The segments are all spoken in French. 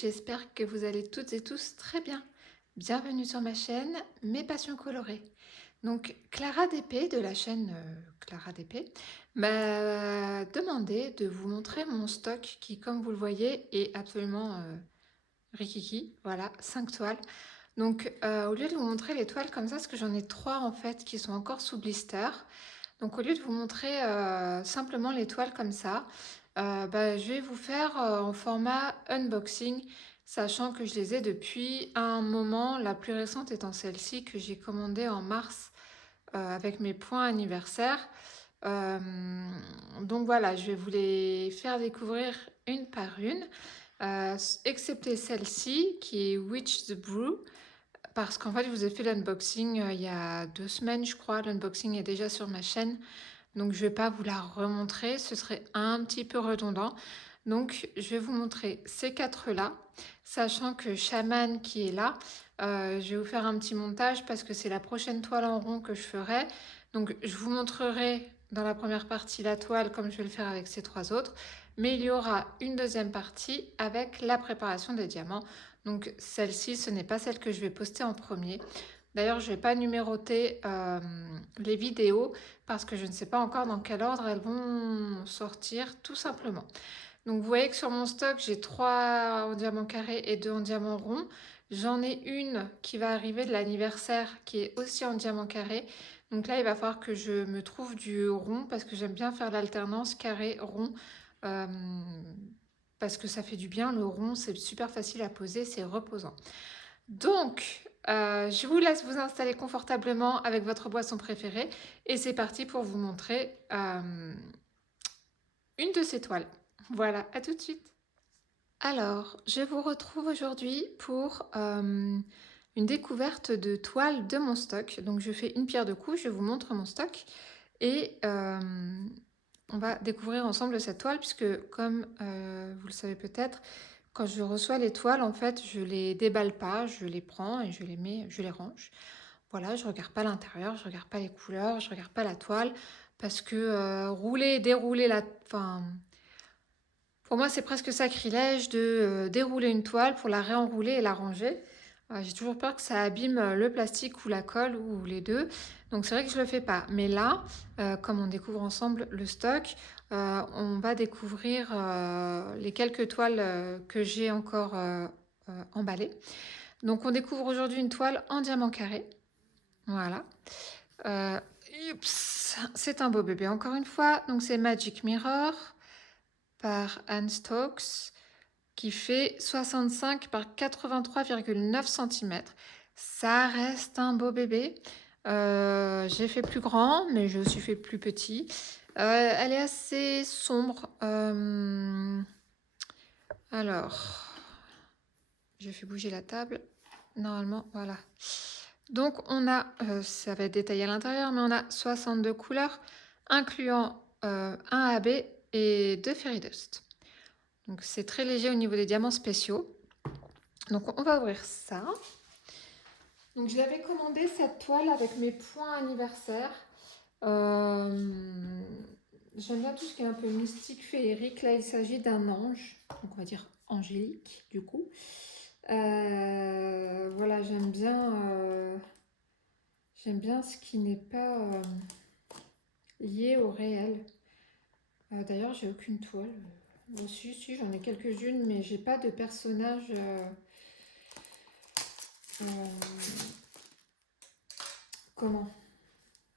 j'espère que vous allez toutes et tous très bien. Bienvenue sur ma chaîne Mes Passions Colorées. Donc Clara DP de la chaîne Clara DP m'a demandé de vous montrer mon stock qui, comme vous le voyez, est absolument rikiki. Voilà, 5 toiles. Donc au lieu de vous montrer les toiles comme ça, parce que j'en ai 3 en fait qui sont encore sous blister, donc au lieu de vous montrer simplement les toiles comme ça, je vais vous faire en format unboxing, sachant que je les ai depuis un moment, la plus récente étant celle-ci que j'ai commandée en mars avec mes points anniversaires. Euh, donc voilà, je vais vous les faire découvrir une par une, excepté celle-ci qui est Witch the Brew. Parce qu'en fait, je vous ai fait l'unboxing il y a 2 semaines, je crois. L'unboxing est déjà sur ma chaîne. Donc, je ne vais pas vous la remontrer. Ce serait un petit peu redondant. Donc, je vais vous montrer ces 4-là. Sachant que Shaman qui est là, je vais vous faire un petit montage parce que c'est la prochaine toile en rond que je ferai. Donc, je vous montrerai dans la première partie la toile comme je vais le faire avec ces 3 autres. Mais il y aura une deuxième partie avec la préparation des diamants. Donc celle-ci, ce n'est pas celle que je vais poster en premier. D'ailleurs, je ne vais pas numéroter les vidéos parce que je ne sais pas encore dans quel ordre elles vont sortir, tout simplement. Donc vous voyez que sur mon stock, j'ai 3 en diamant carré et 2 en diamant rond. J'en ai une qui va arriver de l'anniversaire qui est aussi en diamant carré. Donc là, il va falloir que je me trouve du rond parce que j'aime bien faire l'alternance carré-rond. Euh, parce que ça fait du bien, le rond, c'est super facile à poser, c'est reposant. Donc, je vous laisse vous installer confortablement avec votre boisson préférée et c'est parti pour vous montrer une de ces toiles. Voilà, à tout de suite. Alors, je vous retrouve aujourd'hui pour une découverte de toiles de mon stock. Donc, je fais une pierre deux coups, je vous montre mon stock et on va découvrir ensemble cette toile puisque, comme vous le savez peut-être, quand je reçois les toiles, en fait, je les déballe pas, je les prends et je les mets, je les range. Voilà, je regarde pas l'intérieur, je regarde pas les couleurs, je regarde pas la toile parce que rouler et dérouler enfin, pour moi, c'est presque sacrilège de dérouler une toile pour la réenrouler et la ranger. J'ai toujours peur que ça abîme le plastique ou la colle ou les deux. Donc c'est vrai que je ne le fais pas. Mais là, comme on découvre ensemble le stock, on va découvrir les quelques toiles que j'ai encore emballées. Donc on découvre aujourd'hui une toile en diamant carré. Voilà. Euh, c'est un beau bébé encore une fois. Donc c'est Magic Mirror par Anne Stokes qui fait 65 par 83,9 cm. Ça reste un beau bébé. J'ai fait plus grand, mais j'ai aussi fait plus petit. Elle est assez sombre. Alors, j'ai fait bouger la table. Normalement, voilà. Donc, on a, ça va être détaillé à l'intérieur, mais on a 62 couleurs, incluant un AB et 2 Fairy Dust. Donc c'est très léger au niveau des diamants spéciaux. Donc on va ouvrir ça. Donc je l'avais commandé cette toile avec mes points anniversaires. J'aime bien tout ce qui est un peu mystique, féerique. Là il s'agit d'un ange, donc on va dire angélique du coup. Voilà, j'aime bien ce qui n'est pas lié au réel. D'ailleurs j'ai aucune toile. Si, j'en ai quelques-unes, mais j'ai pas de personnage comment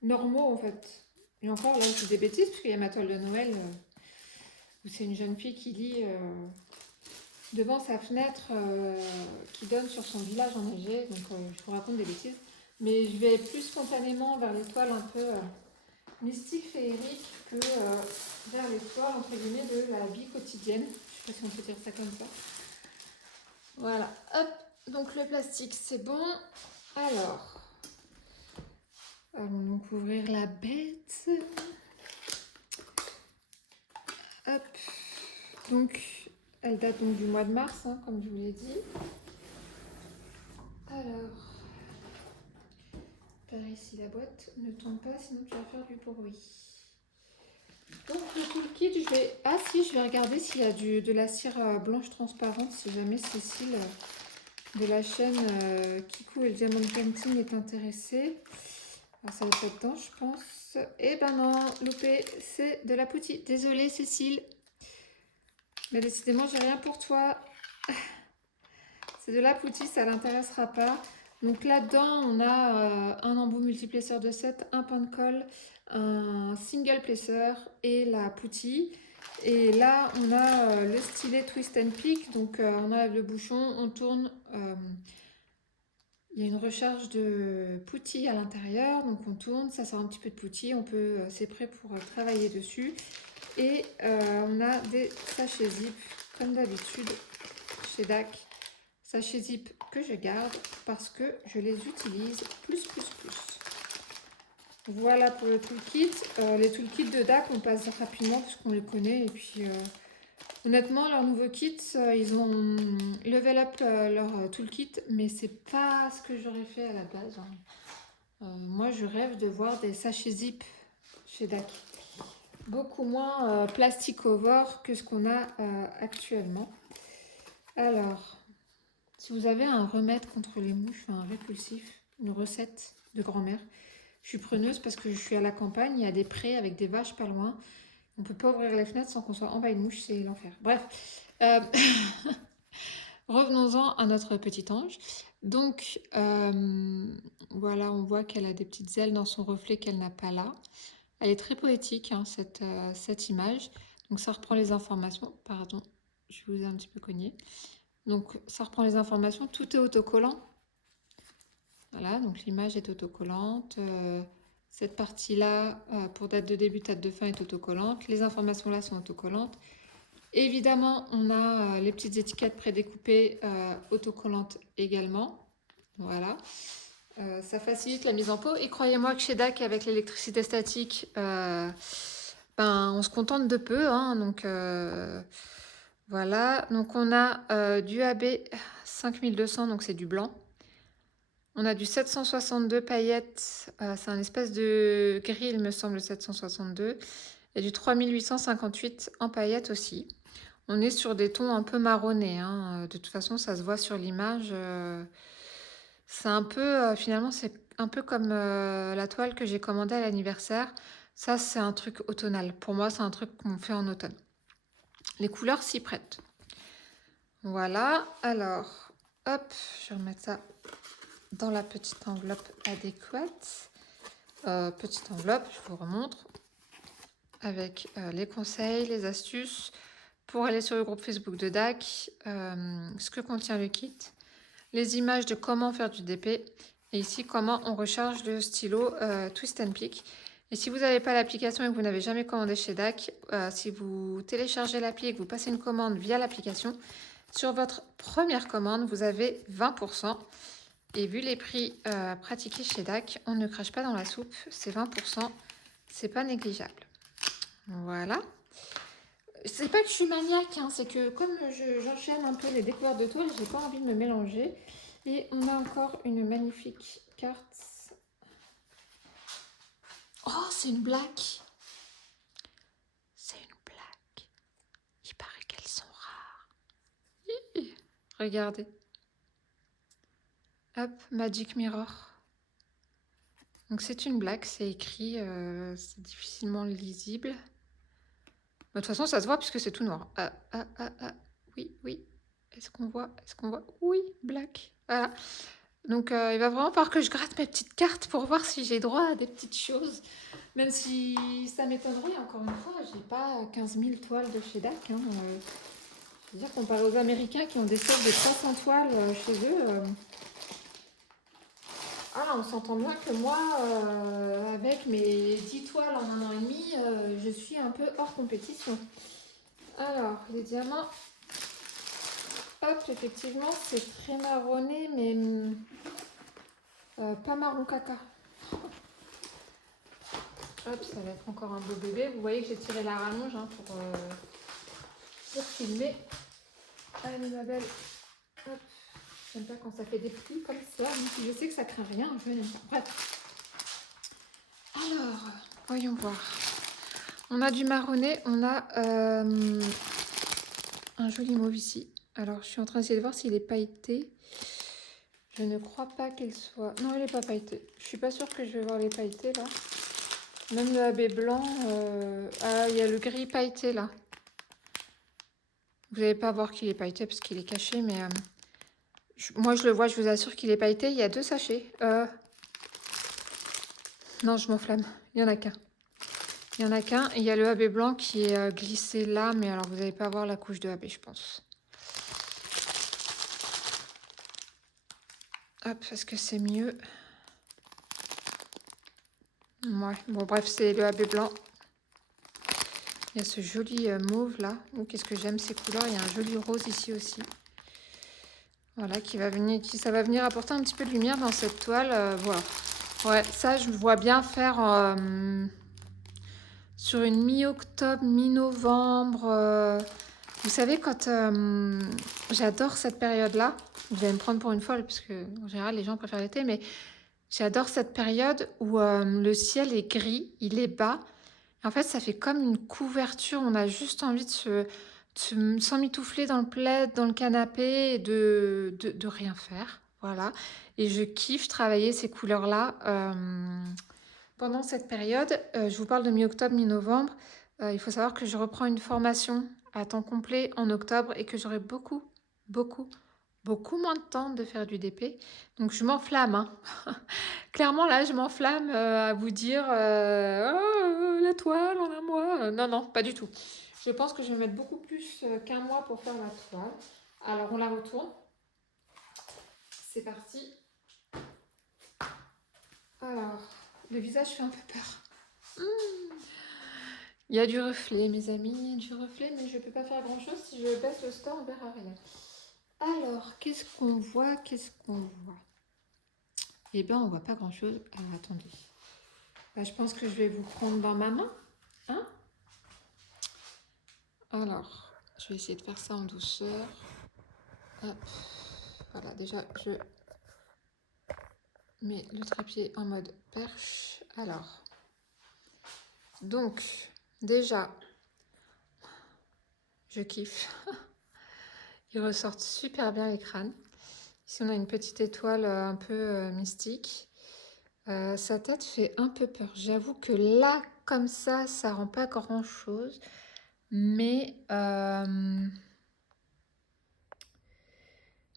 normaux en fait. Et encore là, c'est des bêtises parce qu'il y a ma toile de Noël où c'est une jeune fille qui lit devant sa fenêtre qui donne sur son village enneigé. Donc je vous raconte des bêtises. Mais je vais plus spontanément vers les toiles un peu mystiques, féeriques que vers les toiles entre guillemets de la vie quotidienne. Je sais pas si on peut dire ça comme ça. Voilà, hop, donc le plastique c'est bon. Alors, allons donc ouvrir la bête. Hop, donc elle date donc du mois de mars, hein, comme je vous l'ai dit. Alors, par ici la boîte, ne tombe pas sinon tu vas faire du bruit. Donc le toolkit, je vais... Ah si, je vais regarder s'il y a de la cire blanche transparente, si jamais Cécile de la chaîne Kikou et le Diamond Painting est intéressée. Alors ça va être dedans, je pense. Eh ben non, loupé, c'est de la poutine. Désolée Cécile, mais décidément j'ai rien pour toi. C'est de la poutine, ça l'intéressera pas. Donc là-dedans, on a un embout multiplaceur de 7, un pain de colle, un single placer et la poutille. Et là, on a le stylet Twist and Pick. Donc on enlève le bouchon, on tourne. Il y a une recharge de poutille à l'intérieur. Donc on tourne, ça sort un petit peu de poutille. C'est prêt pour travailler dessus. Et on a des sachets zip, comme d'habitude, chez DAC. Sachets zip que je garde parce que je les utilise plus. Voilà pour le toolkit. Les toolkits de DAC, on passe rapidement parce qu'on les connaît. Et puis, honnêtement, leur nouveau kit, ils ont level up leur toolkit, mais c'est pas ce que j'aurais fait à la base. Moi, je rêve de voir des sachets zip chez DAC. Beaucoup moins plastic over que ce qu'on a actuellement. Alors... Si vous avez un remède contre les mouches, un répulsif, une recette de grand-mère, je suis preneuse parce que je suis à la campagne, il y a des prés avec des vaches pas loin. On ne peut pas ouvrir les fenêtres sans qu'on soit envahi de mouches, c'est l'enfer. Bref, revenons-en à notre petit ange. Donc, voilà, on voit qu'elle a des petites ailes dans son reflet qu'elle n'a pas là. Elle est très poétique, hein, cette image. Donc, ça reprend les informations. Pardon, je vous ai un petit peu cogné. Donc ça reprend les informations, tout est autocollant. Voilà, donc l'image est autocollante. Cette partie-là, pour date de début, date de fin, est autocollante. Les informations là sont autocollantes. Évidemment, on a les petites étiquettes prédécoupées autocollantes également. Voilà. Ça facilite la mise en pot. Et croyez-moi que chez DAC, avec l'électricité statique, on se contente de peu. Hein, donc... voilà, donc on a du AB 5200, donc c'est du blanc. On a du 762 paillettes, c'est un espèce de gris, il me semble, 762. Et du 3858 en paillettes aussi. On est sur des tons un peu marronnés. Hein. De toute façon, ça se voit sur l'image. C'est un peu, finalement, c'est un peu comme la toile que j'ai commandée à l'anniversaire. Ça, c'est un truc automnal. Pour moi, c'est un truc qu'on fait en automne. Les couleurs s'y prêtent. Voilà, alors, hop, je vais remettre ça dans la petite enveloppe adéquate. Petite enveloppe, je vous remontre, avec les conseils, les astuces pour aller sur le groupe Facebook de DAC, ce que contient le kit, les images de comment faire du DP, et ici comment on recharge le stylo Twist and Pick. Et si vous n'avez pas l'application et que vous n'avez jamais commandé chez DAC, si vous téléchargez l'appli et que vous passez une commande via l'application, sur votre première commande, vous avez 20%. Et vu les prix pratiqués chez DAC, on ne crache pas dans la soupe. C'est 20%. C'est pas négligeable. Voilà. C'est pas que je suis maniaque, hein, c'est que comme j'enchaîne un peu les découvertes de toiles, j'ai pas envie de me mélanger. Et on a encore une magnifique carte. Oh, c'est une black. C'est une black. Il paraît qu'elles sont rares. Regardez. Hop, Magic Mirror. Donc c'est une blague, c'est écrit, c'est difficilement lisible. De toute façon, ça se voit puisque c'est tout noir. Oui. Est-ce qu'on voit? Oui, black. Voilà. Donc il va vraiment falloir que je gratte mes petites cartes pour voir si j'ai droit à des petites choses. Même si ça m'étonnerait, encore une fois, j'ai pas 15 000 toiles de chez DAC. Hein. Je veux dire, comparé aux Américains qui ont des sets de 300 toiles chez eux... Ah, on s'entend bien que moi, avec mes 10 toiles en 1 an et demi, je suis un peu hors compétition. Alors, les diamants, hop, effectivement, c'est très marronné, mais pas marron caca. Hop, ça va être encore un beau bébé. Vous voyez que j'ai tiré la rallonge hein, pour filmer. Allez, ma belle. Hop. J'aime pas quand ça fait des plis comme ça, même si je sais que ça craint rien, je n'aime pas. Bref. Alors, voyons voir. On a du marronné, on a un joli mauve ici. Alors, je suis en train d'essayer de voir s'il est pailleté. Je ne crois pas qu'il soit... Non, il n'est pas pailleté. Je suis pas sûre que je vais voir les pailletés, là. Même le AB blanc... Ah, il y a le gris pailleté, là. Vous n'allez pas voir qu'il est pailleté parce qu'il est caché, mais... moi, je le vois, je vous assure qu'il est pailleté. Il y a 2 sachets. Non, je m'enflamme. Il n'y en a qu'un. Il n'y en a qu'un. Et il y a le AB blanc qui est glissé là, mais alors vous n'allez pas voir la couche de AB, je pense. Hop, parce que c'est mieux. Ouais, bon bref, c'est le AB blanc. Il y a ce joli mauve là. Oh, qu'est-ce que j'aime ces couleurs. Il y a un joli rose ici aussi. Voilà, qui va venir, ça va venir apporter un petit peu de lumière dans cette toile. Voilà. Ouais, ça je vois bien faire sur une mi-octobre, mi-novembre. Vous savez, quand j'adore cette période-là, vous allez me prendre pour une folle, parce que en général, les gens préfèrent l'été, mais j'adore cette période où le ciel est gris, il est bas. En fait, ça fait comme une couverture. On a juste envie de s'emmitoufler dans le plaid, dans le canapé, et de rien faire. Voilà. Et je kiffe travailler ces couleurs-là pendant cette période. Je vous parle de mi-octobre, mi-novembre. Il faut savoir que je reprends une formation à temps complet en octobre et que j'aurai beaucoup moins de temps de faire du DP. Donc je m'enflamme. Hein. Clairement là, je m'enflamme à vous dire oh, la toile en un mois. Non, non, pas du tout. Je pense que je vais mettre beaucoup plus qu'un mois pour faire la toile. Alors on la retourne. C'est parti. Alors, le visage fait un peu peur. Il y a du reflet, mes amis, il y a du reflet, mais je ne peux pas faire grand-chose. Si je baisse le store, on verra rien. Alors, qu'est-ce qu'on voit? Eh bien, on voit pas grand-chose. Alors, attendez. Bah, je pense que je vais vous prendre dans ma main. Hein? Alors, je vais essayer de faire ça en douceur. Hop. Voilà, déjà, je mets le trépied en mode perche. Alors, donc, déjà, je kiffe. Ils ressortent super bien les crânes. Ici, on a une petite étoile un peu mystique. Sa tête fait un peu peur. J'avoue que là, comme ça rend pas grand-chose. Mais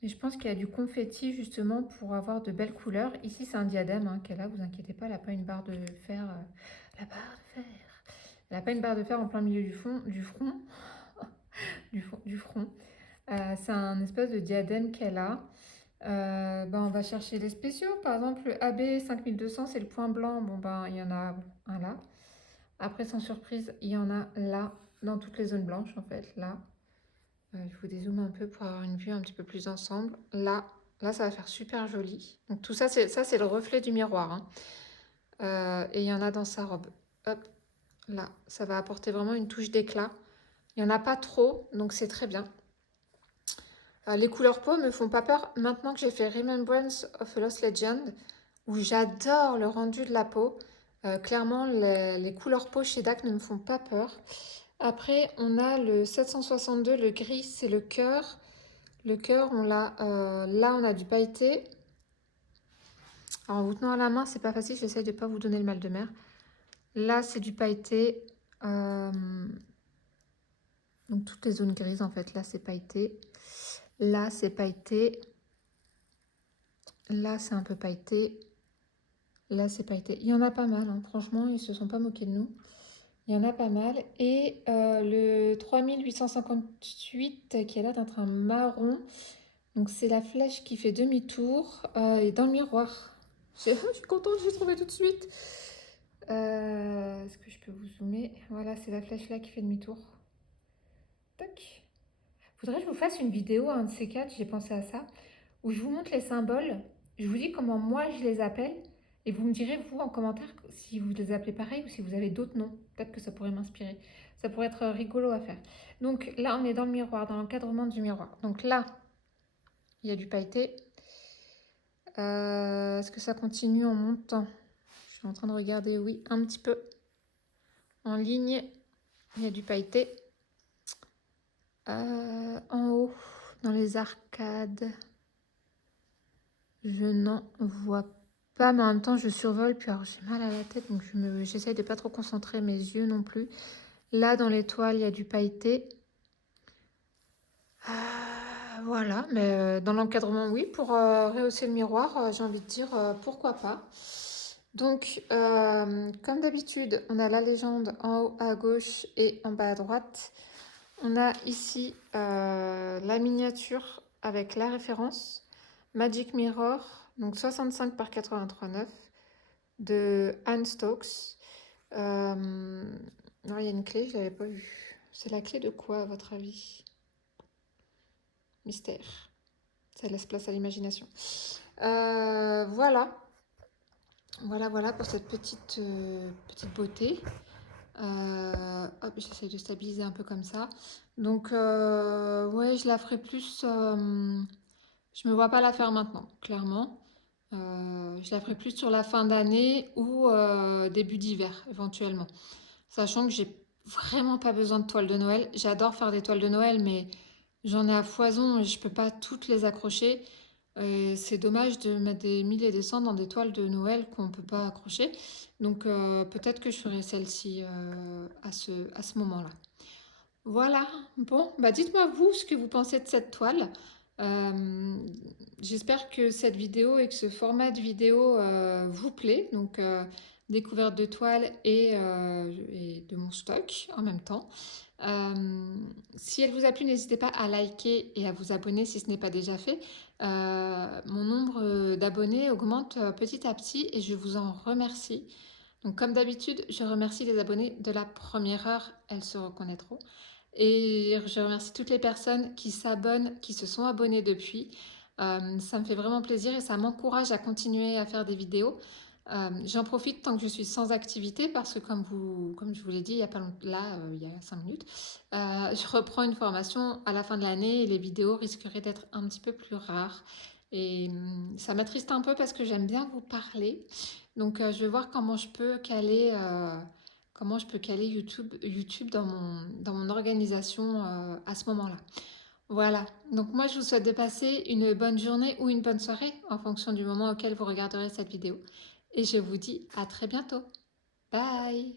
je pense qu'il y a du confetti justement pour avoir de belles couleurs. Ici, c'est un diadème hein, qu'elle a, vous inquiétez pas, elle n'a pas une barre de fer. La barre de fer. Elle n'a pas une barre de fer en plein milieu du front. du front. C'est un espèce de diadème qu'elle a. On va chercher les spéciaux. Par exemple, le AB 5200, c'est le point blanc. Bon, il y en a un là. Après, sans surprise, il y en a là, dans toutes les zones blanches, en fait. Là, je vous dézoome un peu pour avoir une vue un petit peu plus ensemble. Là, ça va faire super joli. Donc, tout ça, c'est le reflet du miroir. Hein. Et il y en a dans sa robe. Hop, là. Ça va apporter vraiment une touche d'éclat. Il n'y en a pas trop, donc c'est très bien. Les couleurs peau me font pas peur. Maintenant que j'ai fait Remembrance of a Lost Legend, où j'adore le rendu de la peau, clairement, les couleurs peau chez DAC ne me font pas peur. Après, on a le 762, le gris, c'est le cœur. Le cœur, on l'a. Là, on a du pailleté. Alors, en vous tenant à la main, c'est pas facile. J'essaye de ne pas vous donner le mal de mer. Là, c'est du pailleté. Donc, toutes les zones grises, en fait. Là, c'est pailleté. Là, c'est pailleté. Là, c'est un peu pailleté. Là, c'est pailleté. Il y en a pas mal, hein. Franchement, ils se sont pas moqués de nous. Il y en a pas mal. Et le 3858 qui a l'air d'être un marron. Donc, c'est la flèche qui fait demi-tour et dans le miroir. Je suis contente, je l'ai trouvé tout de suite. Est-ce que je peux vous zoomer? Voilà, c'est la flèche là qui fait demi-tour. Tac. Faudrait que je vous fasse une vidéo, un de ces quatre, j'ai pensé à ça, où je vous montre les symboles. Je vous dis comment moi je les appelle. Et vous me direz, vous, en commentaire, si vous les appelez pareil ou si vous avez d'autres noms. Peut-être que ça pourrait m'inspirer. Ça pourrait être rigolo à faire. Donc là, on est dans le miroir, dans l'encadrement du miroir. Donc là, il y a du pailleté. Est-ce que ça continue en montant? Je suis en train de regarder, oui, un petit peu. En ligne. Il y a du pailleté en haut, dans les arcades. Je n'en vois pas, mais en même temps, je survole. Puis alors, j'ai mal à la tête, donc j'essaye de pas trop concentrer mes yeux non plus. Là, dans l'étoile, il y a du pailleté. Voilà, mais dans l'encadrement, oui. Pour rehausser le miroir, j'ai envie de dire pourquoi pas. Donc, comme d'habitude, on a la légende en haut à gauche et en bas à droite. On a ici la miniature avec la référence Magic Mirror, donc 65 par 83,9 de Anne Stokes. Non, il y a une clé, je ne l'avais pas vue. C'est la clé de quoi, à votre avis? Mystère. Ça laisse place à l'imagination. Voilà. Voilà pour cette petite beauté. Hop, j'essaie de stabiliser un peu comme ça. Donc, ouais, je la ferai plus. Je me vois pas la faire maintenant, clairement. Je la ferai plus sur la fin d'année ou début d'hiver, éventuellement. Sachant que j'ai vraiment pas besoin de toiles de Noël. J'adore faire des toiles de Noël, mais j'en ai à foison et je peux pas toutes les accrocher. C'est dommage de mettre des 1000 et des cents dans des toiles de Noël qu'on peut pas accrocher. Donc peut-être que je ferai celle-ci à ce moment-là. Voilà, bon, bah dites-moi vous ce que vous pensez de cette toile. Euh, J'espère que cette vidéo et que ce format de vidéo vous plaît. Donc découverte de toile et de mon stock en même temps. Euh, Si elle vous a plu, n'hésitez pas à liker et à vous abonner si ce n'est pas déjà fait. Mon nombre d'abonnés augmente petit à petit et je vous en remercie. Donc comme d'habitude, je remercie les abonnés de la première heure, elles se reconnaîtront. Et je remercie toutes les personnes qui s'abonnent, qui se sont abonnées depuis. Ça me fait vraiment plaisir et ça m'encourage à continuer à faire des vidéos. J'en profite tant que je suis sans activité parce que comme je vous l'ai dit il y a pas longtemps, là, il y a 5 minutes, je reprends une formation à la fin de l'année et les vidéos risqueraient d'être un petit peu plus rares. Et ça m'attriste un peu parce que j'aime bien vous parler. Donc je vais voir comment je peux caler YouTube dans mon organisation à ce moment-là. Voilà, donc moi je vous souhaite de passer une bonne journée ou une bonne soirée en fonction du moment auquel vous regarderez cette vidéo. Et je vous dis à très bientôt. Bye!